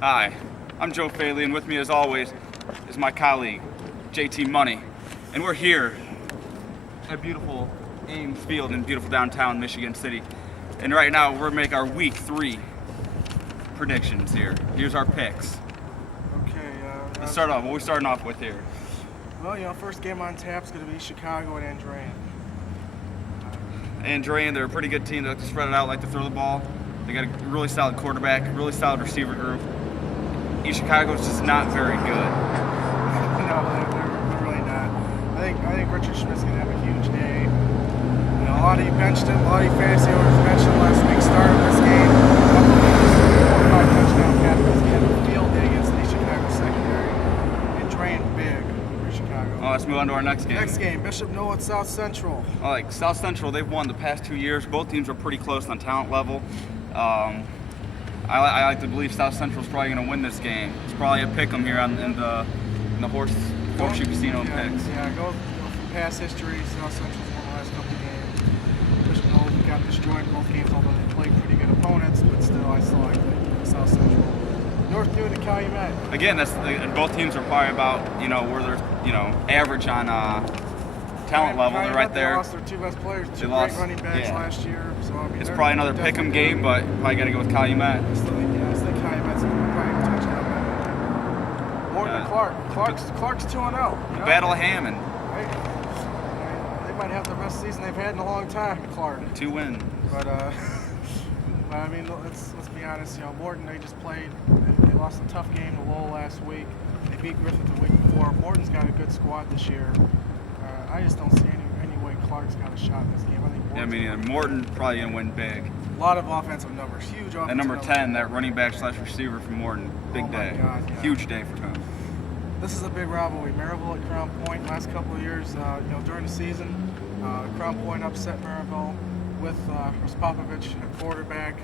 Hi, I'm Joe Faley, and with me, as always, is my colleague, JT Money. And we're here at beautiful Ames Field in beautiful downtown Michigan City. And right now, we're making our Week 3 predictions here. Here's our picks. Okay. Let's start off. What are we starting off with here? Well, first game on tap is going to be Chicago and Andrean. Andrean, they're a pretty good team. They like to spread it out, like to throw the ball. They got a really solid quarterback, really solid receiver group. East Chicago's just not very good. No, they're really not. I think Richard Schmidt's going to have a huge day. A lot of you benched him. A lot of you fantasy owners benched him last week. Started this game. A couple of 4 or 5 touchdown passes. He's going to have a field day against the East Chicago secondary. Andrean big for Chicago. Oh, let's move on to our next game. Next game, Bishop Noah at South Central. Like South Central, they've won the past 2 years. Both teams are pretty close on talent level. I like to believe South Central's probably going to win this game. It's probably a pick 'em here in the Horseshoe Casino picks. Yeah, go from past history. South Central's won the last couple of games. Bishop Noah got destroyed in both games, although they played pretty good opponents. But still, I still like South Central. North Newton and Calumet. Again, and both teams are probably about where they're average on talent level. They're right there. They lost their 2 best players, They 2 lost, great running backs last year. So it's probably another pick 'em game, but probably got to go with Calumet. I think Calumet's probably a touchdown better. Morton and Clark's 2-0. The Battle of Hammond. Right? They might have the best season they've had in a long time, Clark. 2 wins. But I mean, let's be honest. Morton, they just played. They lost a tough game to Lowell last week. They beat Griffith the week before. Morton's got a good squad this year. I just don't see any way Clark's got a shot in this game. I think Morton probably gonna win big. A lot of offensive numbers, huge offensive At number numbers. 10, that running back / receiver from Morton, big day. God, yeah. Huge day for him. This is a big rivalry. Maryville at Crown Point. Last couple of years, during the season, Crown Point upset Maryville with Rospopovich at quarterback.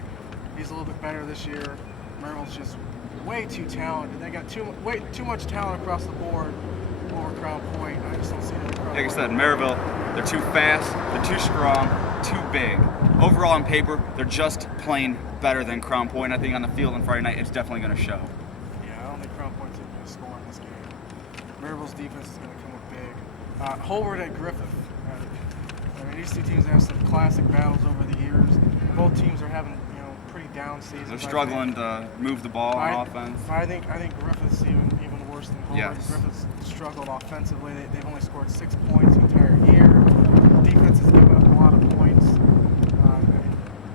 He's a little bit better this year. Maryville's just way too talented. They got way too much talent across the board over Crown Point. I just don't see it. Like I said, Maryville, they're too fast, they're too strong, too big. Overall, on paper, they're just plain better than Crown Point. I think on the field on Friday night, it's definitely going to show. Yeah, I don't think Crown Point's going to score in this game. Maryville's defense is going to come up big. Hobart at Griffith. These two teams have some classic battles over the years. Both teams are having pretty down seasons. They're struggling to move the ball on offense. I think Griffith's even worse than Hobart. Yes. Griffith's struggled offensively. They've only scored 6 points the entire year. Defense has given up a lot of points.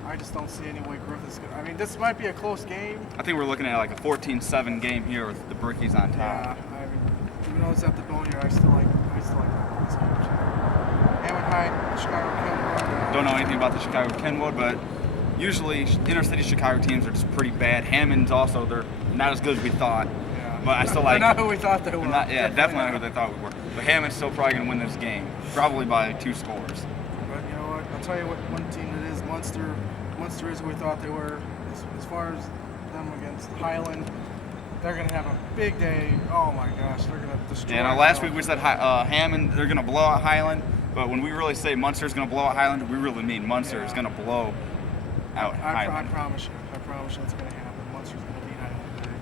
I just don't see any way Griffith's going to. I mean, this might be a close game. I think we're looking at like a 14-7 game here with the Brickies on top. Yeah, I mean, even though it's at the bone here, I still like this game. Hammond High, Chicago Kenwood. Don't know anything about the Chicago Kenwood, but usually inner city Chicago teams are just pretty bad. Hammond's also, they're not as good as we thought. Yeah. But I still like. Not who we thought they were. Definitely not who they thought we were. But Hammond's still probably going to win this game, probably by 2 scores. But you know what? I'll tell you what one team it is. Munster is who we thought they were. As far as them against Highland, they're going to have a big day. Oh my gosh, they're going to destroy. Yeah, last week we said Hammond, they're going to blow out Highland. But when we really say Munster's going to blow out Highland, we really mean Munster is going to blow out Highland. I promise you that's going to happen. Munster's going to beat Highland today.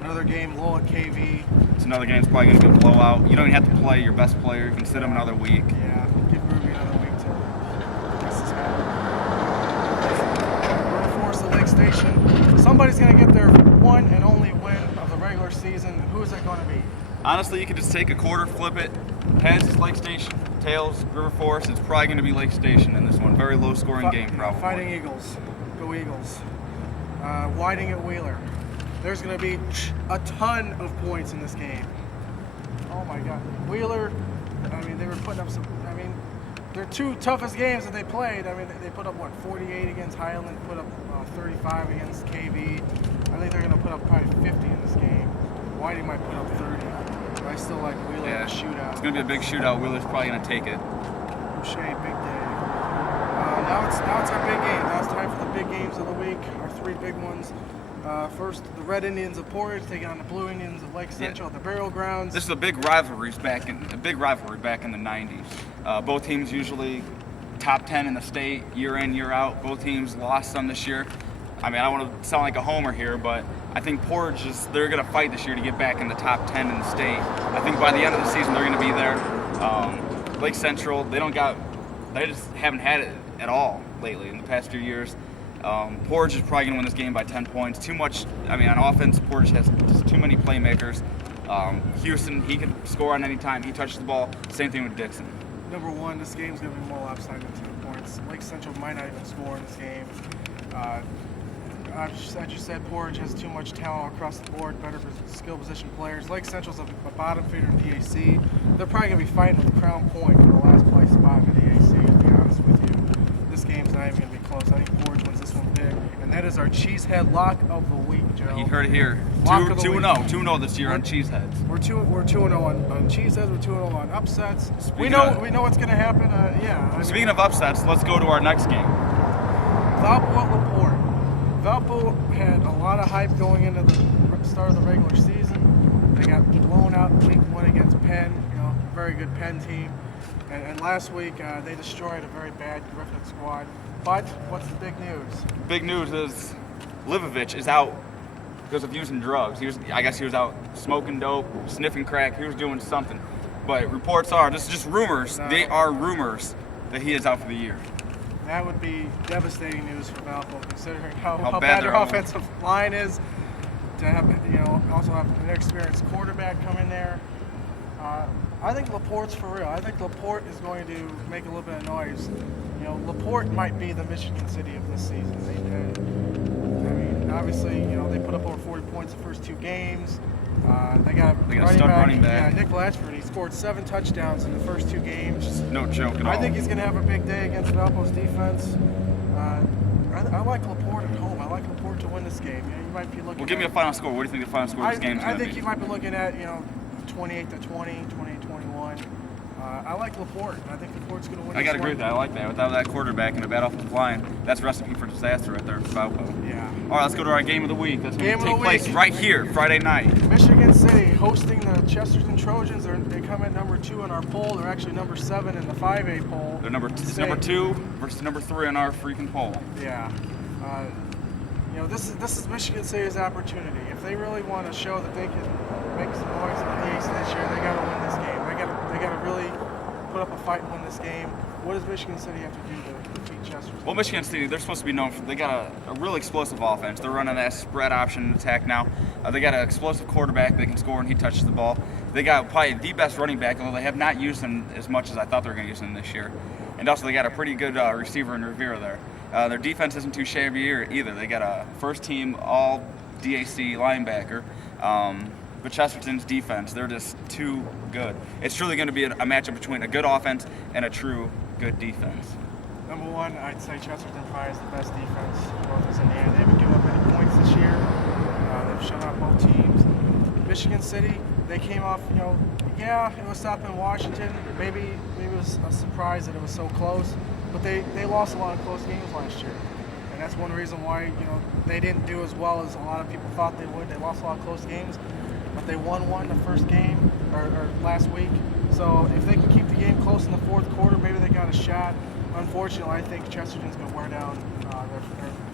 Another game, Lowell at KV. It's another game that's probably going to be a blowout. You don't even have to play your best player. You can sit him another week. Yeah, give Ruby another week to guess this happening. We're going to force the Lake Station. Somebody's going to get their one and only win of the regular season. Who is it going to be? Honestly, you could just take a quarter, flip it. Heads is Lake Station. Tails, River Forest. It's probably going to be Lake Station in this one. Very low-scoring game, probably. Fighting Eagles. Go Eagles. Whiting at Wheeler. There's going to be a ton of points in this game. Oh, my God. Wheeler, they were putting up some, their 2 toughest games that they played. They put up, 48 against Highland, put up 35 against KV. I think they're going to put up probably 50 in this game. Whiting might put up 30. But I still like Wheeler in a shootout. It's going to be a big shootout. Wheeler's probably going to take it. Boucher, big day. Now it's our big game. Now it's time for the big games of the week, our 3 big ones. First, the Red Indians of Portage taking on the Blue Indians of Lake Central at the Burial Grounds. This is a big rivalry back in the 90s. Both teams usually top 10 in the state year in, year out. Both teams lost some this year. I don't want to sound like a homer here, but I think Porridge they're going to fight this year to get back in the top 10 in the state. I think by the end of the season they're going to be there. Lake Central, they just haven't had it at all lately in the past few years. Porridge is probably going to win this game by 10 points. Too much, on offense, Porridge has just too many playmakers. Houston, he can score on any time he touches the ball. Same thing with Dixon. Number one, this game's going to be more lopsided than 10 points. Lake Central might not even score in this game. As you said, Porridge has too much talent across the board, better skill position players. Lake Central's a bottom feeder in DAC. They're probably going to be fighting with Crown Point for the last place spot in the DAC, to be honest with you. This game's not even going to be close. I think Porridge wins this one big. And that is our Cheesehead lock of the week, Joe. You heard it here. 2-0 this year on Cheeseheads. We're 2-0 on Cheeseheads. We're 2-0 on upsets. We know what's going to happen. Speaking of upsets, let's go to our next game. Valpo at LaPorte. Valpo had a lot of hype going into the start of the regular season. They got blown out week 1 against Penn, very good Penn team. And last week they destroyed a very bad Griffith squad. But what's the big news? Big news is Livovich is out because of using drugs. I guess he was out smoking dope, sniffing crack. He was doing something. But reports are, this is just rumors. They are rumors that he is out for the year. That would be devastating news for Valpo, considering how bad their offensive line is. To have, also have an inexperienced quarterback come in there. I think LaPorte's for real. I think LaPorte is going to make a little bit of noise. LaPorte might be the Michigan City of this season. Obviously, they put up over 40 points the first 2 games. They got a stud running back. Yeah, Nick Latchford. He scored 7 touchdowns in the first 2 games. No joke at all. I think he's going to have a big day against Valpo's defense. I like LaPorte at home. I like LaPorte to win this game. You might be looking. Well, give me a final score. What do you think the final score of this game is going to be? I think you might be looking at 28-20, 28-21. I like LaPorte. I think LaPorte's going to win. I got to agree with that. I like that. Without that quarterback and a bad offensive line, that's a recipe for disaster right there for Valpo. Yeah. All right, let's go to our game of the week. That's going to take place right here, Friday night. Michigan City hosting the Chesterton Trojans. They come in number 2 in our poll. They're actually number 7 in the 5A poll. They're number 2 versus number 3 in our freaking poll. Yeah. This is Michigan City's opportunity. If they really want to show that they can make some noise in the DAC this year, they got to win this game. They got to really put up a fight and win this game. What does Michigan City have to do to beat Chesterton? Well, Michigan City, they're supposed to be known for, they got a really explosive offense. They're running that spread option attack now. They got an explosive quarterback. They can score and he touches the ball. They got probably the best running back, although they have not used him as much as I thought they were going to use him this year. And also they got a pretty good receiver in Rivera there. Their defense isn't too shabby either. They got a first-team all-DAC linebacker. But Chesterton's defense, they're just too good. It's truly going to be a matchup between a good offense and a true good defense. Number 1, I'd say Chesterton probably is the best defense in Northwest Indiana. They haven't given up any points this year. They've shut out both teams. Michigan City, they came off, it was up in Washington. Maybe it was a surprise that it was so close. But they lost a lot of close games last year. And that's one reason why, they didn't do as well as a lot of people thought they would. They lost a lot of close games. But they won one the first game, or last week. So if they can keep the game close in the 4th quarter, maybe they got a shot. Unfortunately, I think Chesterton's going to wear down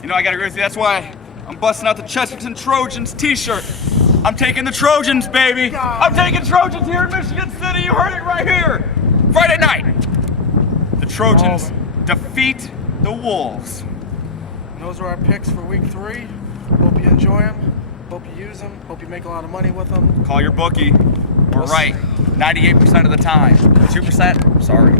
their... I got to agree with you. That's why I'm busting out the Chesterton Trojans t-shirt. I'm taking the Trojans, baby. I'm taking Trojans here in Michigan City. You heard it right here. Friday night. The Trojans defeat the Wolves. And those are our picks for week 3. Hope you enjoy them. Hope you use them. Hope you make a lot of money with them. Call your bookie. We're right 98% of the time. 2%? Sorry.